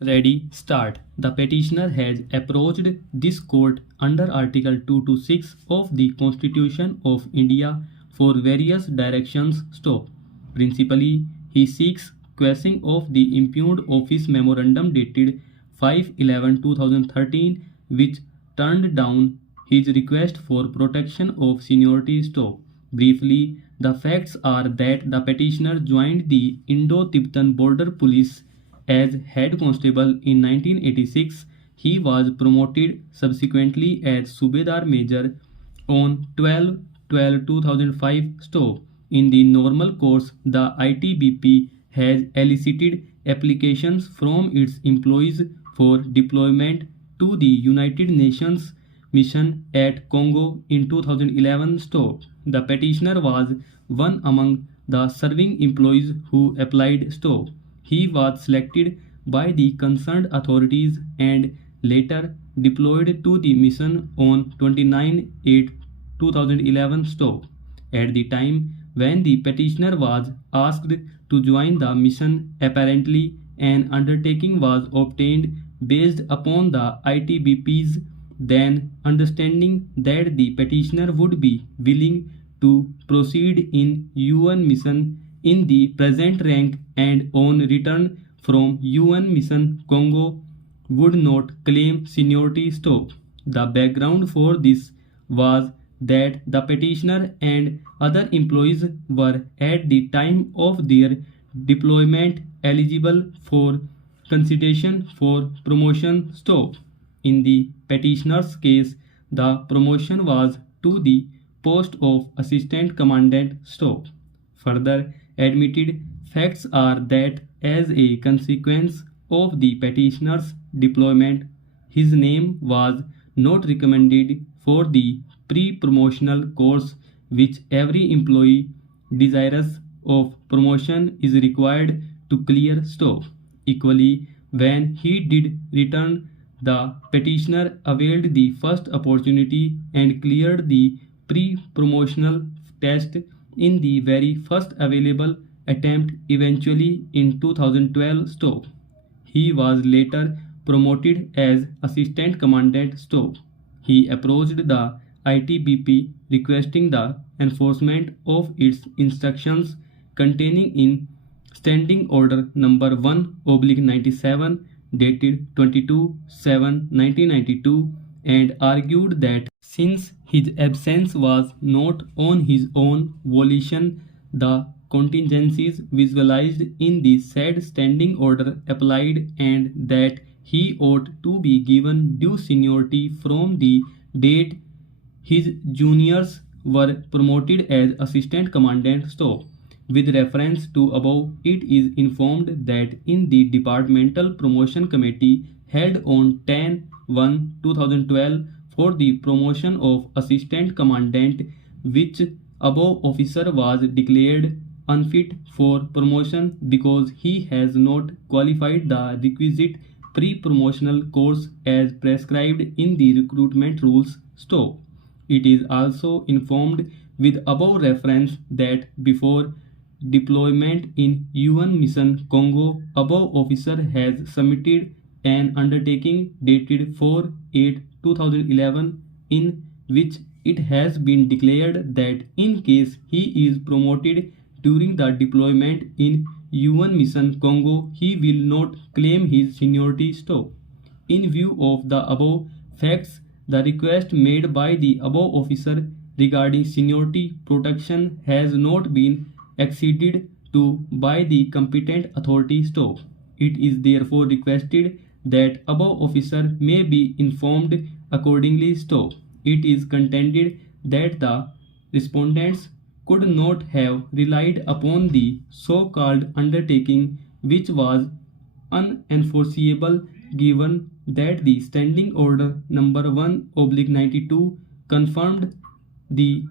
Ready, start. The petitioner has approached this court under Article 226 of the Constitution of India for various directions. Stop. Principally, he seeks quashing of the impugned office memorandum dated 5/11/2013, which turned down his request for protection of seniority. Stop. Briefly, the facts are that the petitioner joined the Indo-Tibetan Border Police as head constable in 1986. He was promoted subsequently as Subedar Major on 12/12/2005. Stop. In the normal course, the ITBP has elicited applications from its employees for deployment to the United Nations mission at Congo in 2011. Stop. The petitioner was one among the serving employees who applied. Stop. He was selected by the concerned authorities and later deployed to the mission on 29/8/2011. Stop. At the time when the petitioner was asked to join the mission, apparently an undertaking was obtained based upon the ITBP's then understanding that the petitioner would be willing to proceed in UN mission in the present rank and on return from UN mission Congo would not claim seniority. Stop. The background for this was that the petitioner and other employees were at the time of their deployment eligible for consideration for promotion. Stop. In the petitioner's case, the promotion was to the post of assistant commandant. Stop. Further admitted facts are that as a consequence of the petitioner's deployment, his name was not recommended for the pre-promotional course which every employee desirous of promotion is required to clear. Stop. Equally, when he did return, the petitioner availed the first opportunity and cleared the pre-promotional test in the very first available attempt, eventually in 2012. Stop. He was later promoted as assistant commandant. Stop. He approached the ITBP requesting the enforcement of its instructions containing in Standing Order number 1/97 dated 22/7/1992 and argued that since his absence was not on his own volition, the contingencies visualized in the said standing order applied and that he ought to be given due seniority from the date his juniors were promoted as assistant commandant. Stop. With reference to above, it is informed that in the departmental promotion committee held on 10/1/2012 for the promotion of assistant commandant, which above officer was declared unfit for promotion because he has not qualified the requisite pre-promotional course as prescribed in the recruitment rules. Stop. It is also informed with above reference that before deployment in UN mission Congo, above officer has submitted an undertaking dated 4/8/2011 in which it has been declared that in case he is promoted during the deployment in UN mission Congo, he will not claim his seniority. Stop. In view of the above facts, the request made by the above officer regarding seniority protection has not been acceded to by the competent authority. Stop. It is therefore requested that above officer may be informed accordingly. Stop. It is contended that the respondents could not have relied upon the so-called undertaking which was unenforceable given that the standing order number 1/92 confirmed the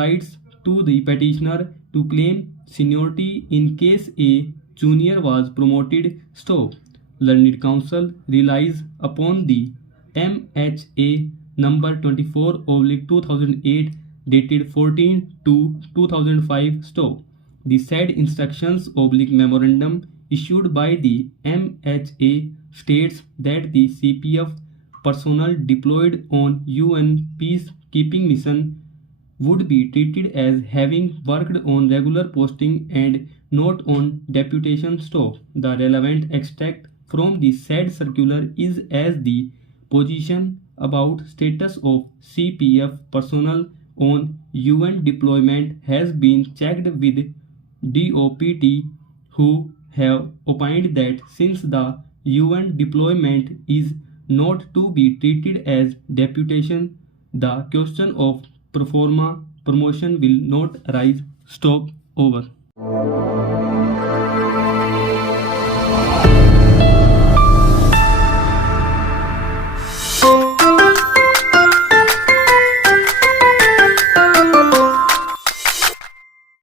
rights to the petitioner to claim seniority in case a junior was promoted. Stop. Learned Counsel relies upon the MHA number 24/2008 dated 14/2/2005. Stop. The said instructions/memorandum issued by the MHA states that the CPF personnel deployed on UN peacekeeping mission would be treated as having worked on regular posting and not on deputation staff. The relevant extract from the said circular is as the position about status of CPF personnel on UN deployment has been checked with DOPT, who have opined that since the UN deployment is not to be treated as deputation, the question of pro forma promotion will not arise. Stop. Over.